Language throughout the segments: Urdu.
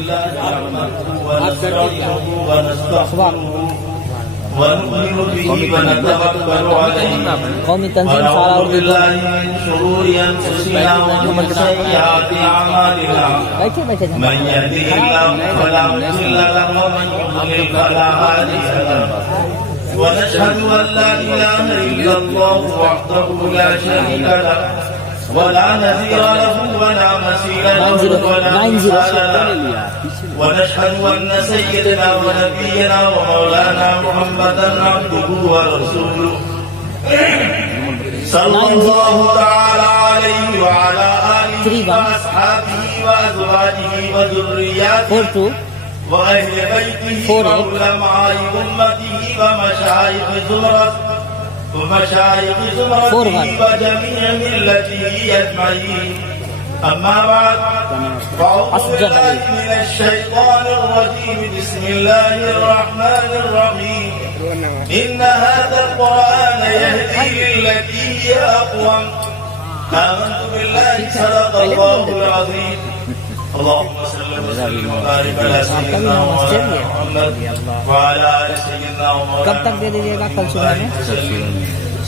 لله نحمده ونستعينه ونستغفره ونؤمن به ونتوكل عليه ونعوذ بالله من شرور انفسنا ومن سيئات اعمالنا من يهده الله فلا مضل له ومن يضلل فلا هادي له ونشهد ان لا اله الا الله وحده لا شريك له ولا نذير له ولا مثيل له ولا مثال له ونشهد ان سيدنا ونبينا ومولانا محمدا عبده ورسوله صلى الله تعالى عليه وعلى اله واصحابه وازواجه وذرياته واهل بيته وعلماء امته ومشايخ زمرته وجميع ملته اجمعين. اما بعد فاعوذ بالله من الشيطان الرجيم. بسم الله الرحمن الرحيم. ان هذا القران يهدي للتي هي اقوم. آمنت بالله صدق الله العظيم. اللهم صل وسلم وبارك على سيدنا محمد وعلى ال سيدنا محمد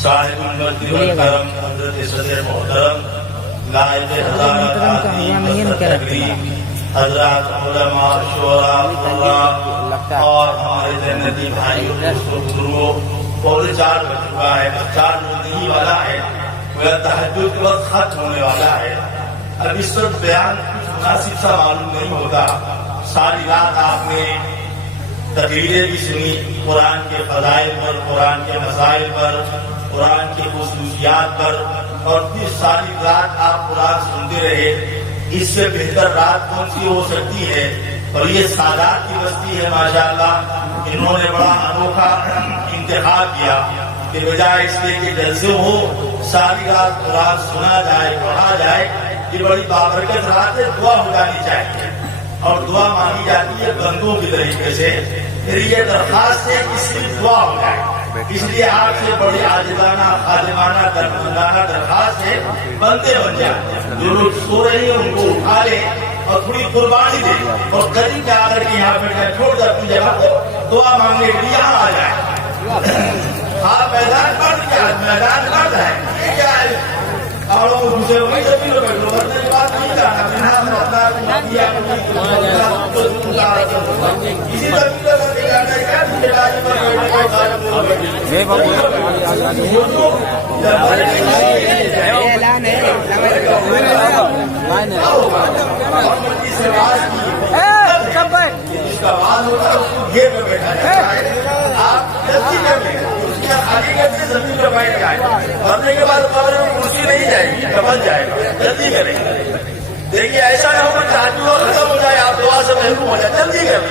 صاحب المجد والکرم حضرت صدر محترم نائب حضرات حضرات علماء شعراء قراء اور ہمارے جنتی بھائیوں بزرگوں اور 4 بج چکا ہے 4 بجنے والا ہے تہجد کے وقت ختم ہونے والا ہے. اب اس وقت بیان مناسب سا معلوم نہیں ہوتا. ساری رات آپ نے تقریریں بھی سنی قرآن کے فضائل پر, قرآن کے مسائل پر, قرآن کی خصوصیات پر, اور پھر ساری رات آپ قرآن سنتے رہے. اس سے بہتر رات کون سی ہو سکتی ہے؟ اور یہ سادات کی بستی ہے ماشاءاللہ. انہوں نے بڑا انوکھا انتخاب کیا کہ بجائے اس کے کہ جلسے ہو ساری رات قرآن سنا جائے, پڑھا جائے. یہ بڑی بابرکت رات ہے. دعا ہو جانی چاہیے اور دعا مانگی جاتی ہے بندوں کے طریقے سے. پھر یہ درخواست ہے کہ صرف دعا ہو جائے. اس لیے آپ سے بڑی عاجزانہ خادمانہ درخواستانہ درخواست ہے بندے بن جائیں. جو لوگ سو رہے ہیں ان کو اٹھا لیں اور تھوڑی قربانی دیں اور قریب جا کر کے یہاں بیٹھ چھوڑ کر اپنی جگہ کو دعا مانگنے کے لیے یہاں آ جائیں. آپ میدان پر کیا میدان پر ہے کیا ہے اور دوسرے وہی سبھی لوگ بیٹھو ورنہ یہ بات نہیں کرنا. اسی طرح زمین پہ بیٹھ جائے. مرنے کے بعد قبر میں کرسی نہیں جائے گی, کمل جائے گا. جلدی کریں. دیکھیے ایسا نہ ہو کہ چاٹو ختم ہو جائے آپ دعا سے محروم ہو جائے. جلدی کریں.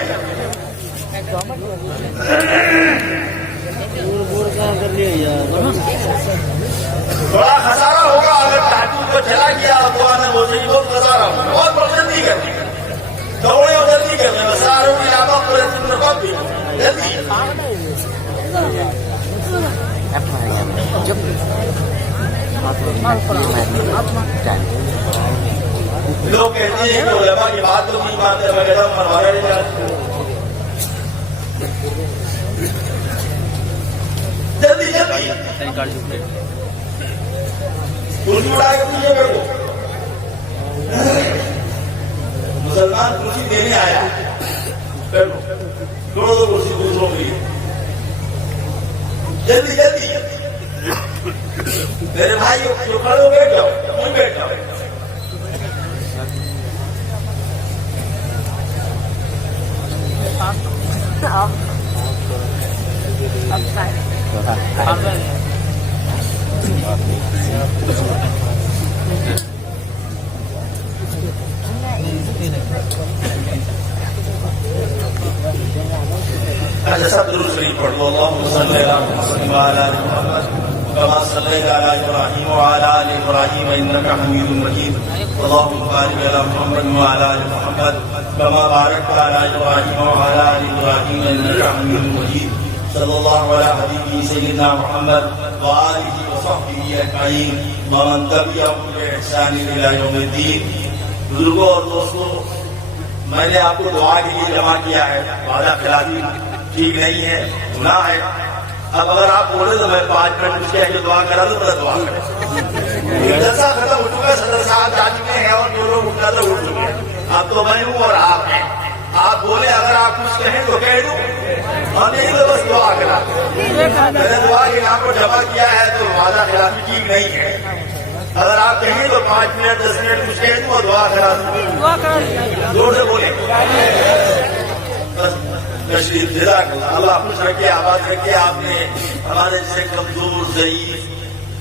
بڑا خسارہ ہوگا اگر ٹاٹو کو چلا گیا اور دعا میں ہو جائے. بہت خسارہ ہوگا. بہت بڑھ جلدی کریں. دوڑے اور جلدی کریں. ساروں کے علاوہ پورے بھی جلدی. لوگ کہتے ہیں کہ علماء کی بات تو نہیں مانتے وغیرہ مروایا نہیں جاتا. جلدی جلدی کرسی اڑا کے پیچھے بیٹھو. مسلمان کرسی دینے آیا. بیٹھو چھوڑو دو کرسی دوسروں کے لیے. جلدی جلدی میرے بھائی جو کھڑے ہو بیٹھ جاؤ. نہیں بیٹھ جاؤ. اچھا سب درود شریف پڑھ لو. اللهم صل على محمد وعلى ال محمد كما صليت على ابراهيم وعلى ال ابراهيم انك حميد مجيد. اللهم بارك على محمد وعلى ال محمد كما باركت على ابراهيم وعلى ال ابراهيم انك حميد مجيد. صلی اللہ علیہ حبیبی سیدنا محمد وآلہ وصحبہ اجمعین ومن تبعهم بإحسان إلی یوم الدین. بزرگوں اور دوستوں، میں نے آپ کو دعا کے لیے جمع کیا ہے، وعدہ خلافی ٹھیک نہیں ہے، گناہ ہے۔ اب اگر آپ بولے تو میں 5 منٹ اس کے دعا کرا دوں، تو دعا کریں۔ جلسہ ختم ہو چکا ہے، صدر صاحب جا چکے ہیں اور جو لوگ اٹھنا تھا اٹھ چکے ہیں، اب تو میں ہوں اور آپ ہیں۔ آپ بولے اگر آپ کچھ کہیں تو کہہ دوں، اور نہیں تو بس دعا کرا دیں۔ میں نے دعا کے نام کو جمع کیا ہے تو وعدہ خلافی ٹھیک نہیں ہے۔ اگر آپ کہیں تو 5 منٹ 10 منٹ کچھ کہہ دوں اور دعا کرا دوں، زور سے بولیں۔ تشریف جزاک اللہ، اللہ خوش رکھے، آباد رکھے۔ آپ نے ہمارے جیسے کمزور ضعیف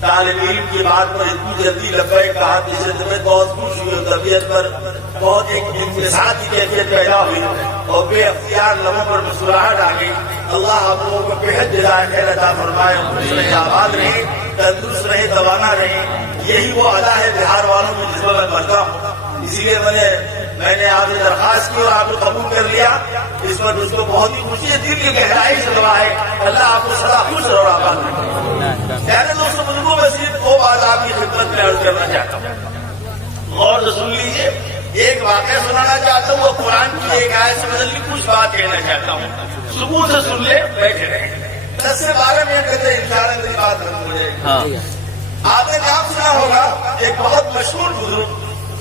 طالب علم کی بات پر اتنی جلدی لبیک کہا، جس سے طبیعت بہت خوش ہوئی اور طبیعت پر بہت ایک انبساط کی کیفیت پیدا ہوئی اور بے اختیار لبوں پر مسکراہٹ آ گئی۔ اللہ آپ لوگوں کو بےحد جزائے خیر عطا فرمائے، خوش رہے، آباد رہے، تندرست رہے، توانا رہے۔ یہی وہ ادا ہے بہار والوں کی جس میں میں مرتا ہوں۔ اسی لیے میں نے آپ سے درخواست کی اور آپ نے قبول کر لیا، اس پر مجھ کو بہت ہی خوشی ہے، دل کی گہرائی سے دعا ہے اللہ آپ کو سدا خوش اور آباد رکھے۔ پہلے دوستوں بزرگوں میں صرف 2 بات آپ کی خدمت میں عرض کرنا چاہتا ہوں، غور سے سن لیجیے۔ ایک واقعہ سنانا چاہتا ہوں، وہ قرآن کی ایک آیت سے بدل کچھ بات کہنا چاہتا ہوں، سکون سے سن لے، بیٹھے رہیں۔ 10 سے 12 منٹ کہتے ہیں، انشاءاللہ میری بات ختم ہو جائے گی۔ آپ نے نام سنا ہوگا ایک بہت مشہور بزرگ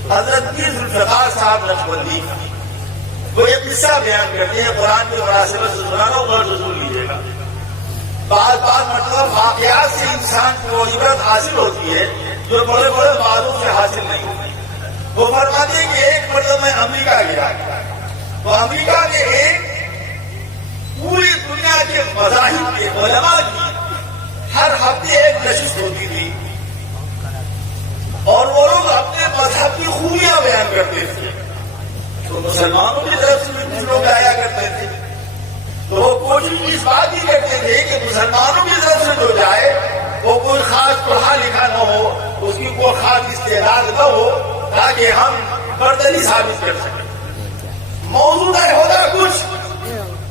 حضرت پیر ذوالفقار صاحب نقشبندی کا، وہ ایک قصہ بیان کرتے ہیں، قرآن کی مناسبت سے سنانا، غور سے سن لیجیے گا۔ بعض مرتبہ واقعات سے انسان کو عبرت حاصل ہوتی ہے جو بڑے بڑے باتوں سے حاصل نہیں ہوتی۔ وہ فرماتے ہیں کہ ایک مرتبہ میں امریکہ گیا، تو امریکہ کے ایک پوری دنیا کے مذاہب کے علماء کی ہر ہفتے ایک نشست ہوتی تھی اور وہ لوگ اپنے مذہب کی خوبیاں بیان کرتے تھے۔ تو مسلمانوں کی طرف سے بھی کچھ لوگ آیا کرتے تھے، تو وہ کوشش اس بات ہی کرتے تھے کہ مسلمانوں کی طرف سے جو جائے وہ کوئی خاص پڑھا لکھا نہ ہو، اس کی کوئی خاص استعداد نہ ہو، تاکہ ہم برتری ثابت کر سکیں۔ موضوع طے ہوتا کچھ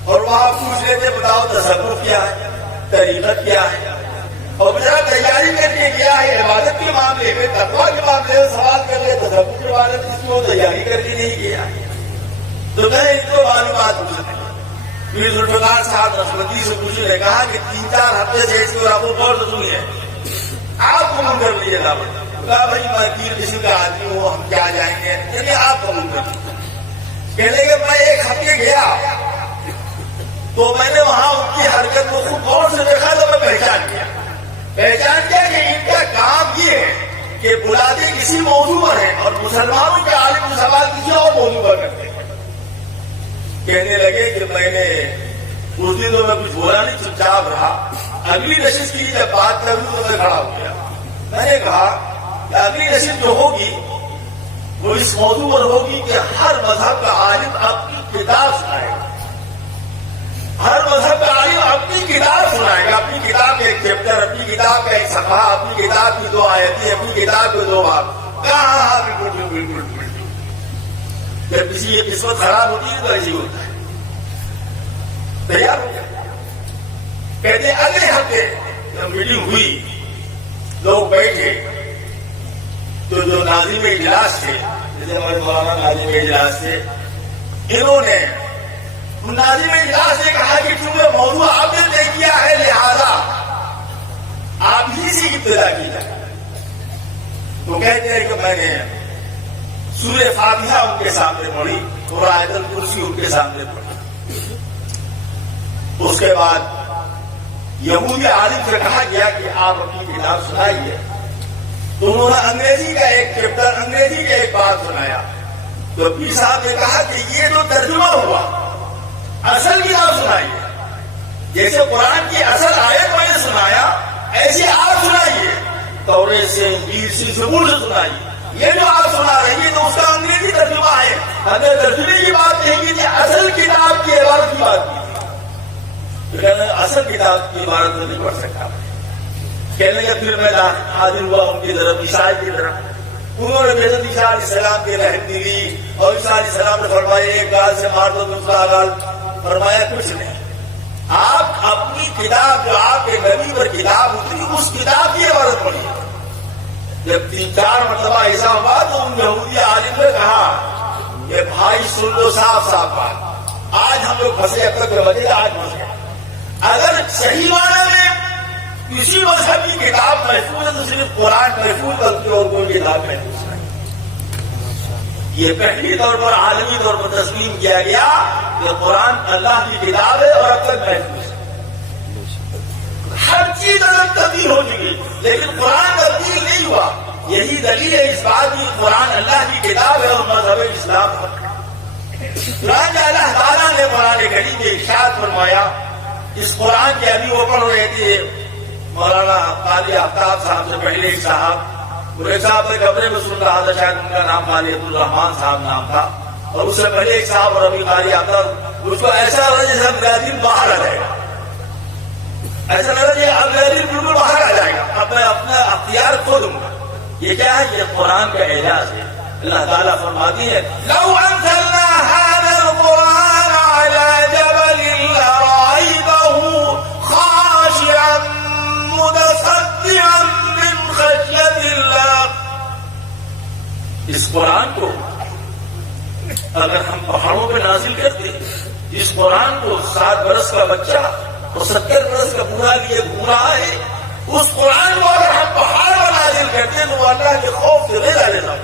اور وہاں پوچھ لیتے بتاؤ تصوف کیا ہے، طریقت کیا ہے، اور بچارا تیاری کر کے گیا ہے عبادت کے معاملے میں، تقویٰ کے معاملے میں سوال کر لے، تصوف کی عبادت اس کو تیاری کر کے نہیں گیا ہے۔ تو میں ان کو معلومات پوچھتے پیر ذوالفقار صاحب نقشبندی سے پوچھنے نے کہا کہ 3-4 ہفتے سے اس کو آپ کو غور سے سنیے، آپ قبول کر لیجیے دعوت۔ کہا بھائی میں پیر قسم کا آدمی ہوں، ہم کیا جائیں گے، یعنی آپ قبول کر لیجیے۔ کہنے کہ میں 1 ہفتے گیا تو میں نے وہاں ان کی حرکت کو خوب غور سے دیکھا تو میں پہچان کیا کہ ان کا کام یہ ہے کہ بلاتے کسی موضوع پر ہیں اور مسلمانوں کے عالم سوال کسی اور موضوع پر کرتے ہیں۔ کہنے لگے کہ میں نے اس دن تو میں کچھ بولا نہیں، چپ چاپ رہا۔ اگلی نشست کی جب بات کر لوں تو میں کھڑا ہو گیا۔ میں نے کہا کہ اگلی نشست جو ہوگی وہ اس موضوع پر ہوگی کہ ہر مذہب کا عالم اپنی کتاب سنائے گا، ہر مذہب کا عالم اپنی کتاب سنائے گا، اپنی کتاب کا ایک چیپٹر، اپنی کتاب کا ایک صفحہ، اپنی کتاب کی 2 آیتیں، اپنی کتاب کے 2 باب۔ کہاں بالکل جب کسی کی قسمت خراب ہوتی ہے تو ایسی ہوتا ہے۔ تیار ہو گیا؟ کہتے اگلے ہفتے جب میٹنگ ہوئی، لوگ بیٹھے تو جو ناظرین اجلاس تھے، جیسے ہمارے مولانا ناظرین اجلاس تھے، انہوں نے ناظرین اجلاس نے کہا کہ چونکہ موضوع آپ نے طے کیا ہے لہذا آپ ہی سے ابتدا کی جائے۔ تو کہتے ہیں کہ میں نے سورہ فاتحہ ان کے سامنے پڑھی اور آیت الکرسی ان کے سامنے پڑھی۔ اس کے بعد یہودی عالم سے کہا گیا کہ آپ اپنی کتاب سنائیے، تو انہوں نے انگریزی کا ایک چیپٹر، انگریزی کا ایک بات سنایا۔ تو پیر صاحب نے کہا کہ یہ جو ترجمہ ہوا، اصل کتاب سنائیے، جیسے قرآن کی اصل آیت میں نے سنایا ایسے آپ سنائیے، توریت سے، انجیل سے، زبور سے سنائیے۔ یہ جو آپ سنا رہی ہے تو اس کا انگریزی ترجمہ ہے، اگر ترجمے کی بات نہیں کی تھی، اصل کتاب کی عبارت کی بات کی تھی، اصل کتاب کی عبارت میں نہیں پڑھ سکتا۔ کہنے لگا پھر میں حاضر ہوا ان کی طرف، عیسائی کی طرف۔ انہوں نے حضرت عیسیٰ علیہ السلام کی رہنمائی دی اور عیسیٰ علیہ السلام نے فرمایا ایک گال سے مار دو دوسرا گال، فرمایا کچھ نہیں، آپ اپنی کتاب جو آپ کے نبی پر کتاب اتری اس کتاب کی عبارت پڑھیے۔ جب 3-4 مرتبہ ایسا ہوا تو ان یہودی عالم نے کہا یہ بھائی سن لو صاف صاف بات، آج ہم لوگ پھنسے اب تک وجہ آج پھنس گئے. اگر صحیح معنی میں کسی مذہب کی کتاب محفوظ ہے تو صرف قرآن محفوظ بلکہ اور کوئی کتاب محفوظ نہیں. یہ پہلی طور پر عالمی طور پر تسلیم کیا گیا کہ قرآن اللہ کی کتاب ہے اور اب تک محفوظ ہے. ہر چیز الگ تبدیل ہو چکی لیکن قرآن تبدیل نہیں ہوا. یہی دلیل ہے اس بات کی قرآن اللہ کی کتاب ہے اور مذہب اسلام ہے. قرآن اللہ تعالیٰ نے قرآن کریم میں ارشاد فرمایا. اس قرآن کے ابھی وہ پڑھ رہے تھے مولانا قاضی آفتاب صاحب سے پہلے ایک صاحب، ایک صاحب نے کمرے میں سن رہا تھا، شاید ان کا نام قاضی عبدالرحمان صاحب نام تھا، اور اس سے پہلے ایک صاحب اور ابھی قاضی آفتاب، اس کو ایسا لگا جیسے ابراہیم باہر آ جائے گا، ایسا لگا کہ ابراہیم بالکل باہر آ جائے گا، اب میں اپنا اختیار کھو دوں گا. یہ کیا ہے؟ یہ قرآن کا اعجاز ہے. اللہ تعالیٰ فرماتی ہے لو انزلنا هذا القرآن على جبل لرأيته خاشعا متصدعا من خشية الله. اس قرآن کو اگر ہم پہاڑوں پہ نازل کرتے، اس قرآن کو 7 برس کا بچہ اور 70 برس کا بوڑھا لیے گھوم رہا ہے، اس قرآن کو اگر ہم پہاڑ پر نازل کرتے تو وہ اللہ کے خوف سے رضا لیتا.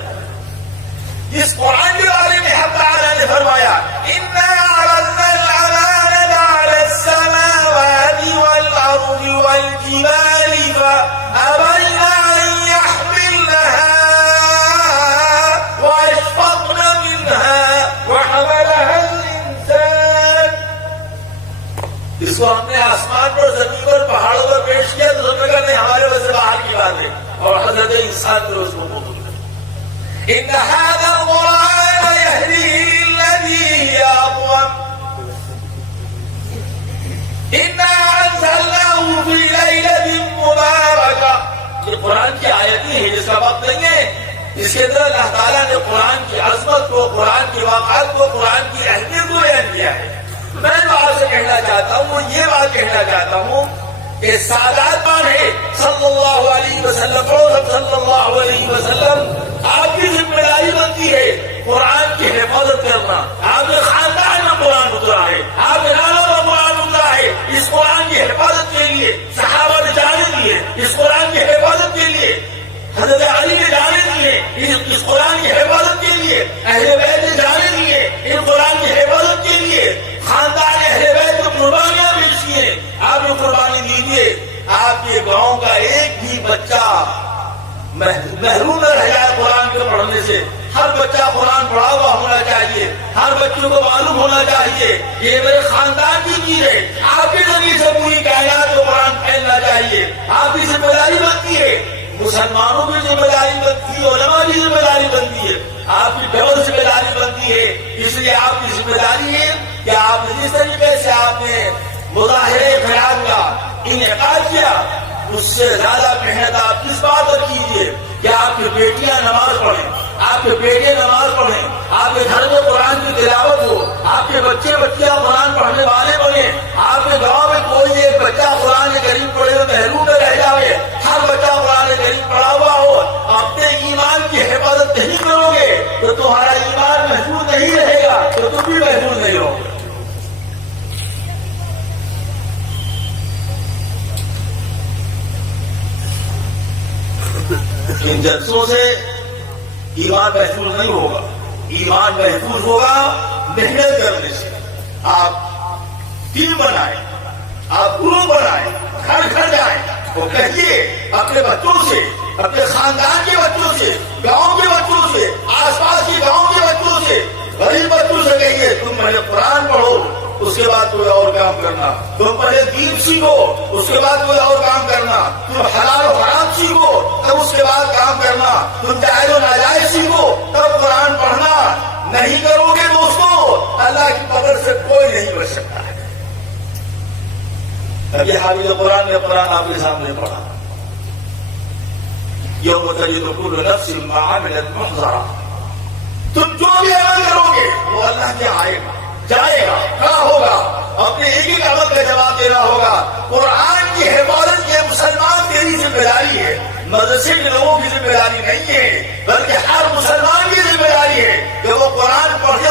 اس قرآن کے بارے میں حق تعالیٰ نے فرمایا اِنَّا عَرَضْنَا الْأَمَانَةَ عَلَى السَّمَاوَاتِ وَالْأَرْضِ وَالْجِبَالِ فَأَبَيْنَ أَن يَحْمِلْنَهَا وَأَشْفَقْنَ مِنْهَا وَحَمَلَهَا الْإِنسَانُ. اس کو ہم نے آسمان پر، زمین پر، پہاڑوں پر پیش کیا تو سب نے کہا نہیں ہمارے وجہ سے باہر کی بات ہے، اور حضرت انسان نے اس کو موجود. إن هذا القرآن يهدي للتي هي أقوم إنا أنزلناه في ليلة مباركة. یہ قرآن کی آیتیں ہیں جس کا وقت نہیں ہے. اس کے اندر اللہ تعالیٰ نے قرآن کی عظمت کو، قرآن کے واقعات کو، قرآن کی اہمیت کو بیان کیا ہے. میں جو آپ سے کہنا چاہتا ہوں وہ یہ بات کہنا چاہتا ہوں کہ سادات ہے صلی اللہ علیہ وسلم اور صلی اللہ علیہ وسلم آپ کی ذمہ داری بنتی ہے قرآن کی حفاظت کرنا. آپ کے خاندان میں قرآن اترا ہے، آپ کے نالوں میں قرآن اترا ہے. اس قرآن کی حفاظت کے لیے صحابہ نے جانے دیے، اس قرآن کی حفاظت کے لیے حضرت علی نے جانے دیے، اس قرآن کی حفاظت کے لیے اہل بیت نے جانے دیے، اس قرآن کی حفاظت کے لیے خاندان اہل بیت نے قربانیاں پیش کی ہیں. آپ نے قربانی دیجیے. آپ کے گاؤں کا ایک بھی بچہ محروم نہ رہ جائے قرآن کے پڑھنے سے. ہر بچہ قرآن پڑھا ہوا ہونا چاہیے، ہر بچوں کو معلوم ہونا چاہیے یہ میرے خاندان کی چیز ہے. آپ کے ذریعے سے پوری کائنات کو قرآن پھیلنا چاہیے. آپ کی ذمہ داری بنتی ہے، مسلمانوں کی ذمہ داری بنتی ہے، علماء کی ذمہ داری بنتی ہے، آپ کی ڈبل ذمہ داری بنتی ہے. اس لیے آپ کی ذمہ داری ہے کہ آپ نے جس طریقے سے آپ نے مظاہرے خیال کا انعقاد کیا اس سے زیادہ محنت آپ اس بات پر کیجیے کہ آپ کی بیٹیاں نماز پڑھیں، آپ کے بیٹے نماز پڑھیں، آپ کے گھر میں قرآن کی تلاوت ہو، آپ کے بچے بچیاں قرآن پڑھنے والے بنے. آپ کے گاؤں میں کوئی ایک بچہ قرآن کریم پڑھے تو محروم نہ رہ جائے، ہر بچہ قرآن کریم پڑھا ہوا ہو. اپنے ایمان کی حفاظت نہیں کرو گے تو تمہارا ایمان محفوظ نہیں رہے گا تو تم بھی محفوظ نہیں ہو گے. ان جلسوں سے ایمان محفوظ نہیں ہوگا. ایمان محفوظ ہوگا محنت کرنے سے. آپ ٹیم بنائیں، آپ گروپ بنائیں، گھر گھر جائیں اور کہیے اپنے بچوں سے، اپنے خاندان کے بچوں سے، گاؤں کے بچوں سے، آس پاس کے گاؤں کے بچوں سے، غریب بچوں سے کہیے تم پہلے قرآن پڑھو، اس کے بعد کوئی اور کام کرنا. تم پہلے دین سیکھو، اس کے بعد کوئی اور کام کرنا. تم حلال و حرام سیکھو، تب اس کے بعد کام کرنا. تم جائز و ناجائز سیکھو، تب قرآن پڑھنا. نہیں کرو گے دوستو اللہ کی پکڑ سے کوئی نہیں بچ سکتا ہے. اب یہ حافظ قرآن نے قرآن آپ کے سامنے پڑھا. یوم تجد کل نفس ما عملت محضرا. تم جو بھی عمل کرو گے وہ اللہ کے آئے گا، جائے گا، کیا ہوگا؟ اپنے ایک ایک عمل کا جواب دینا ہوگا. قرآن کی حفاظت یہ مسلمان کی ذمہ داری ہے، مدرسے کے لوگوں کی ذمہ داری نہیں ہے، بلکہ ہر مسلمان کی ذمہ داری ہے کہ وہ قرآن پڑھے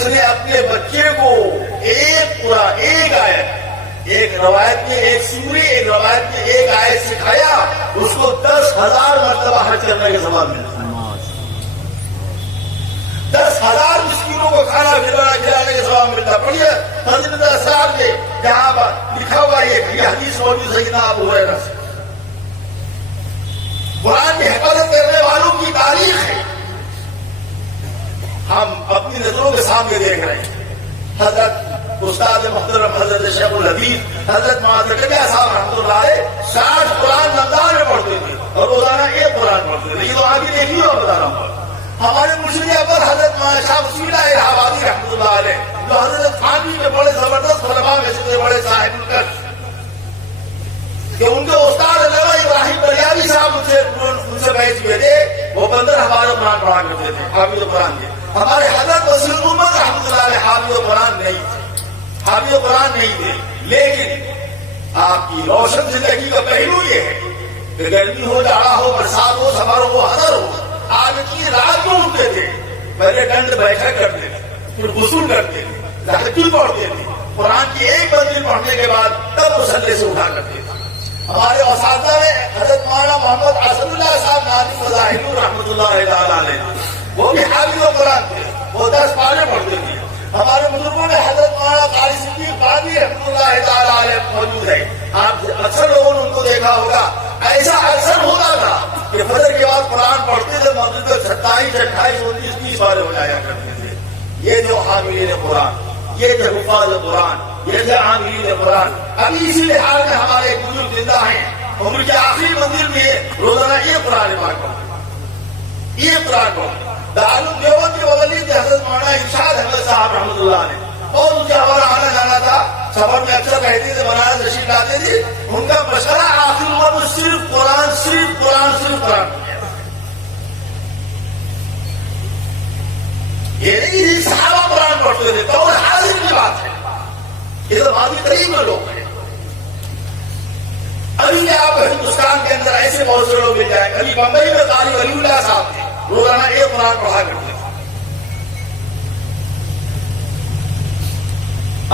جس نے اپنے بچے کو ایک آیت، ایک روایت میں ایک سورے، ایک روایت میں ایک آیت سکھایا، اس کو 10,000 مرتبہ حج کرنے کا ثواب ملتا ہے۔ 10,000 مسکینوں کو کھانا کھلانے کا ثواب ملتا ہے۔ پڑھیے حضرت اسرار نے جہاں پر لکھا ہوا یہ حدیث موجود سیدنا ابو ہریرہ سے، قرآن کی حفاظت کرنے والوں کی تاریخ ہے، ہم اپنی نظروں کے سامنے دیکھ رہے ہیں۔ حضرت استاد محترم حضرت شیخ الحدیث حضرت معاذ زکریا صاحب رحمۃ اللہ علیہ 60 قرآن رمضان میں پڑھتے تھے اور روزانہ ایک قرآن پڑھتے تھے۔ یہ تو آگے دیکھیے اور بتا رہا ہوں۔ ہمارے مرشد اکبر حضرت مولانا شاہ وسیع اللہ الہٰبادی رحمۃ اللہ علیہ، جو حضرت تھانوی میں بڑے زبردست علماء میں سے بڑے صاحب القدر، کہ ان کے استاد علامہ ابراہیم بریلوی صاحب ان سے بیچ ہوئے تھے، وہ 15 ہمارے قرآن پڑھا کرتے تھے، حافظ قرآن کے۔ ہمارے حضرت وسیع الامت رحمۃ اللہ علیہ حافظ قرآن نہیں تھے، حافظ قرآن نہیں تھے، لیکن آپ کی روشن زندگی کا پہلو یہ ہے کہ گرمی ہو، جاڑا ہو، برسات ہو، سفر ہو، حضر ہو، آج کی رات کو اٹھتے تھے، پہلے ڈنڈ بیٹھا کرتے تھے، پھر غسل کرتے تھے، تہجد پڑھتے تھے، قرآن کی ایک منزل پڑھنے کے بعد تب مصلی سے اٹھا کرتے تھے۔ ہمارے اساتذہ میں حضرت مولانا محمد اسد اللہ صاحب نادی مظاہر رحمۃ اللہ تعالی علیہ، وہ بھی حافظ قرآن تھے، وہ 10 پارے پڑھتے تھے۔ ہمارے بزرگوں میں حضرت مولانا قاری صدیق قادری رحمۃ اللہ تعالی علیہ موجود ہے، آپ اکثر لوگوں نے ان کو دیکھا ہوگا۔ ایسا اکثر ہوتا تھا کہ فجر کے بعد قرآن پڑھتے تھے، مغرب کو 27، 28، 29، 30 پارے ہو جایا کرتے تھے۔ یہ جو حاملین قرآن، یہ جو حفاظ قرآن، یہ جو عاملین قرآن، ابھی اسی لحاظ میں ہمارے ایک بزرگ زندہ ہیں، عمر کے آخری منزل میں روزانہ یہ قرآن پاک پڑھتے، یہ قرآن پڑھتے۔ دارالعلوم دیوبند کے مولوی حضرت مولانا ارشاد احمد صاحب رحمۃ اللہ علیہ، اور ان کا ہمارا آنا جانا تھا، سفر میں اکثر کہتے تھے، بنارس تشریف لاتے تھے، ان کا مشورہ آخر عمر میں صرف قرآن، صرف قرآن، صرف قرآن۔ یہ نہیں صحابہ قرآن پڑھتے تھے، تو حاضر کی بات ہے، یہ تو ماضی قریب میں لوگ ہیں۔ ابھی آپ ہندوستان کے اندر ایسے بہت سے لوگ مل جائیں، ابھی بمبئی میں قاری ولی اللہ صاحب تھے، روزانہ ایک قرآن پڑھا کرتے تھے۔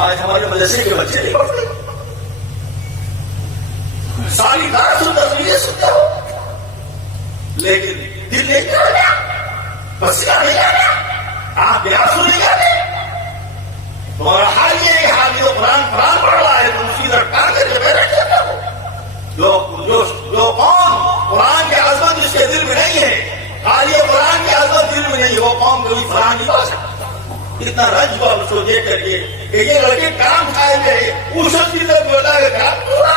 آج ہمارے مدرسے کے بچے نہیں پڑھتے، ساری رات تصویریں سنتے ہو، لیکن دل نہیں کر رہا، پسینہ نہیں آ رہا، آپ بیاسو نہیں کرتے۔ تمہارا حال یہ ہے کہ حافظ قرآن پڑھ رہا ہے، تم اسی طرح ٹانگ کر کے بیٹھے ہو۔ جو قوم قرآن کی عظمت جس کے دل میں نہیں ہے، قاری قرآن کی عظمت دل میں نہیں ہے، وہ قوم کبھی فرح نہیں پا سکتی۔ اتنا رنج ہوا اس کو دیکھ کر کے کہ یہ لڑکے کام کھائے ہوئے اس کی طرف بولا کہ کام پورا۔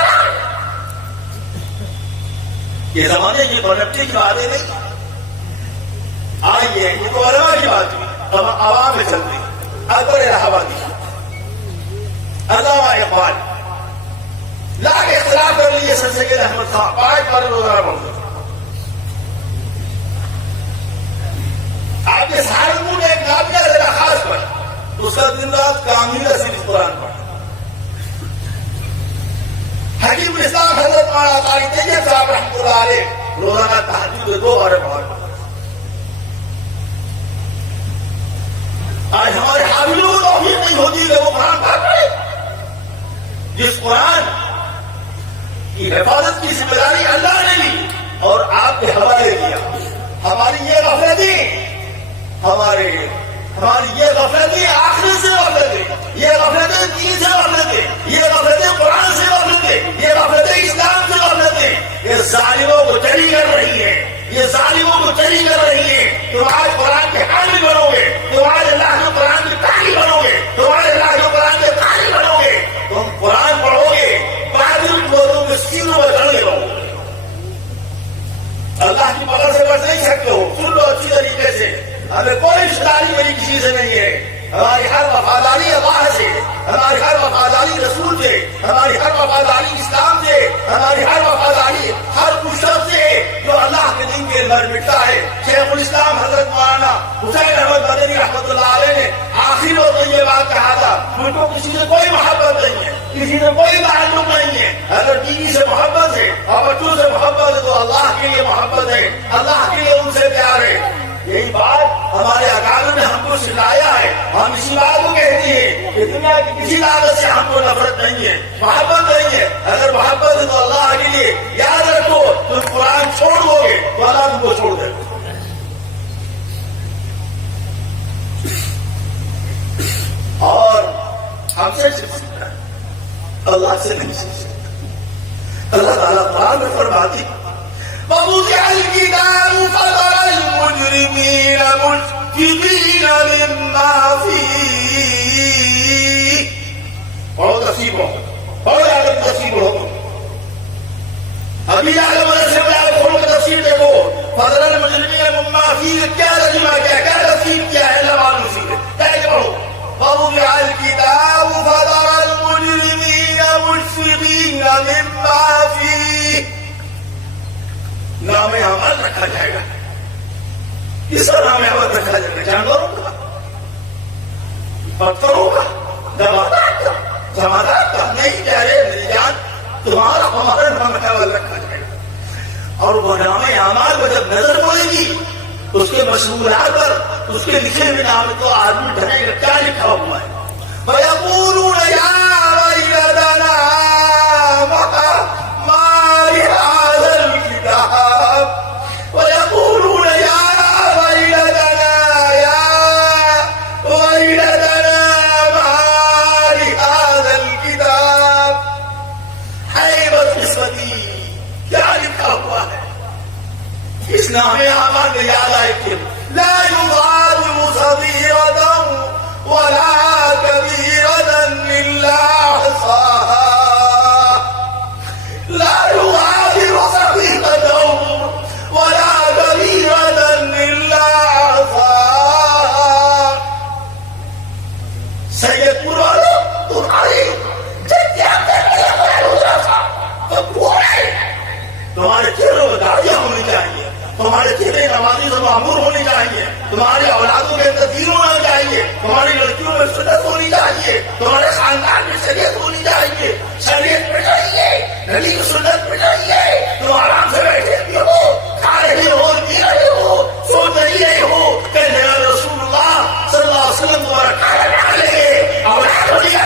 یہ زمانے کی پرنپٹی کی باتیں نہیں، آئیے یہ تو علماء کی بات ہوئی، اب عوام میں چلتی۔ اکبر الہٰبادی، علامہ اقبال لا کے اختلاف کر لیے، سر سید احمد خان 5 بار روزانہ پڑھتے تھے۔ آپ کے سہارنپور میں ایک نابیہ ذرا خاص پر اس کا دن رات کام ہی صرف قرآن پڑھا۔ حکیم الاسلام حضرت مولانا قاری طیب صاحب رحمۃ اللہ علیہ روزانہ تہجد 2 بار پڑھا۔ آج ہمارے حاملوں کو توفیق نہیں ہوتی کہ وہ قرآن پڑھ پڑے۔ جس قرآن کی حفاظت کی ذمہ داری اللہ نے لی اور آپ کے حوالے دیا، ہماری یہ غفلتیں، ہماری یہ غفلتیں آخرت سے غفلتیں، یہ غفلتیں دین سے غفلتیں، یہ غفلتیں قرآن سے غفلتیں، یہ غفلتیں اسلام سے غفلتیں، یہ ظالموں کو جری کر رہی ہے، یہ ظالموں کو جری کر رہی ہے۔ تم آج قرآن کے حامل بنو گے، تم آج اللہ کے قرآن کے قاری بنو گے، تم آج اللہ کے قرآن کے قاری بنو گے، تم قرآن پڑھو گے، بعد میں تم مسکینوں میں لڑے رہو گے۔ اللہ کی مدد سے بچ نہیں سکتے ہو۔ سن لو اچھی طریقے سے، ہمیں کوئی رشتہ داری میری کسی سے نہیں ہے۔ ہماری ہر وفاداری اللہ سے، ہماری ہر وفاداری رسول سے، ہماری ہر وفاداری اسلام سے، ہماری ہر وفاداری ہر اس شخص سے جو اللہ کے دین کے اندر مٹتا ہے۔ شیخ الاسلام حضرت مولانا حسین احمد مدنی رحمۃ اللہ علیہ نے آخری وقت میں یہ بات کہا تھا، مجھ کو کسی سے کوئی محبت نہیں ہے، کسی سے کوئی تعلق نہیں ہے، اگر بیوی سے محبت ہے اور بچوں سے محبت ہے تو اللہ کے لیے محبت ہے، اللہ کے لیے ان سے پیار ہے۔ یہی بات ہمارے اکابر نے ہم کو سکھایا ہے. ہم اسی بات کو کہتے ہیں کہ دنیا کی کسی طاقت سے ہم کو نفرت نہیں ہے, محبت نہیں ہے. اگر محبت ہے تو اللہ کے لیے یاد رکھو, تم قرآن چھوڑ دو گے تو اللہ تم کو چھوڑ دے گا. اور ہم سے سیکھنا ہے, اللہ سے نہیں سیکھ سکتا. اللہ تعالیٰ قرآن میں فرماتی وَوُضِعَ الْكِتَابُ فَتَرَى الْمُجْرِمِينَ مُشْفِقِينَ مِمَّا فِيهِ. بہت تفصیل ہو, بہت عالم تفصیل ہو. ابھی عالم سے تفصیل دیکھو. فَتَرَى الْمُجْرِمِينَ مِمَّا فِيهِ کیا ترجمہ کیا تفصیل کیا ہے, اللہ معلوم سی ہے. پڑھو وَوُضِعَ الْكِتَابُ فَتَرَى الْمُجْرِمِينَ مُشْفِقِينَ مِمَّا فِيهِ. نام عمل رکھا جائے گا. کس کا نام عمل رکھا جائے گا؟ جانوروں کا, پتھروں کا, جمادات کا, جمادات کا نہیں. پیارے میری جان, تمہارا ہمارا نام عمل رکھا جائے گا. اور وہ نام اعمال کو جب نظر پڑے گی اس کے مشغولات پر, اس کے لکھے ہوئے نام تو آدمی ڈرے گا کیا لکھا ہوا ہے. وَيَقُولُونَ يَا وَيْلَتَنَا مَا لِهَذَا الْكِتَابِ وَيَقُولُونَ يَا وَيْلَتَنَا مَا لِهَذَا الْكِتَابِ. ہے بس قسمتی, کیا لکھا ہوا ہے. اس نام اعمال میں یاد آئے کہ لا يغادر صغيرة ولا كبيرة إلا أحصاها. لا يغادر صغيرة ولا كبيرة إلا أحصاها. سید پورا تمہاری تمہارے چہروں میں داڑیاں ہونی چاہیے, تمہارے چہرے نمازی سے معمور ہونے چاہیے, تمہاری اولادوں کے اندر دین ہونا چاہیے, تمہاری لڑکیوں میں سنت ہونی چاہیے, تمہارے خاندان میں شریعت ہونی چاہیے. شریعت پہ چاہیے, نبی کی سنت پہ چاہیے. تم آرام سے بیٹھے بھی ہو, کھا رہے ہو, پی رہے ہو, سوچ نہیں رہے ہو کہ رسول اللہ صلی اللہ علیہ وسلم تمہارا کھانا بنا لے گے, اولاد ہونے کا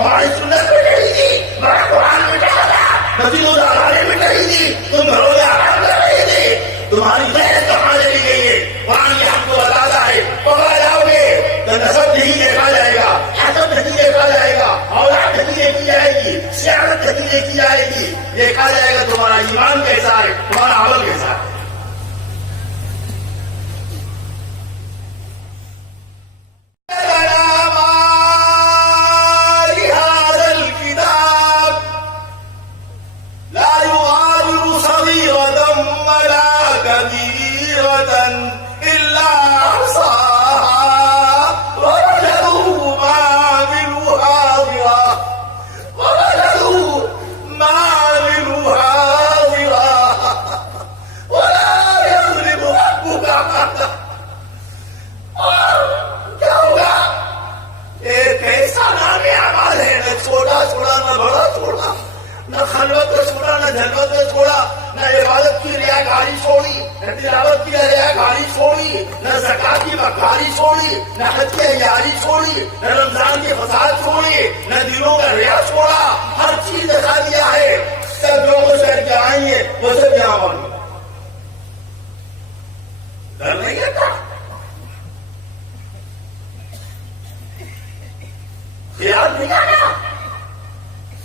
ہماری سنت پہ چڑھی تھی, ہمارا قرآن میں چڑھا تھا, مسجدوں سے آرامے میں چڑھی تھی, تم گھروں میں آرام کر رہے تھے. تمہاری محنت کہاں چلی گئی ہے؟ قرآن یہ ہم کو بتاتا ہے. پکڑا جاؤ گے تو نسب نہیں دیکھا جائے گا, حسب نہیں دیکھا جائے گا, اولاد نہیں دیکھی جائے گی, سیاست نہیں دیکھی جائے گی. دیکھا جائے گا تمہارا ایمان کیسا ہے, تمہارا عمل کیسا ہے.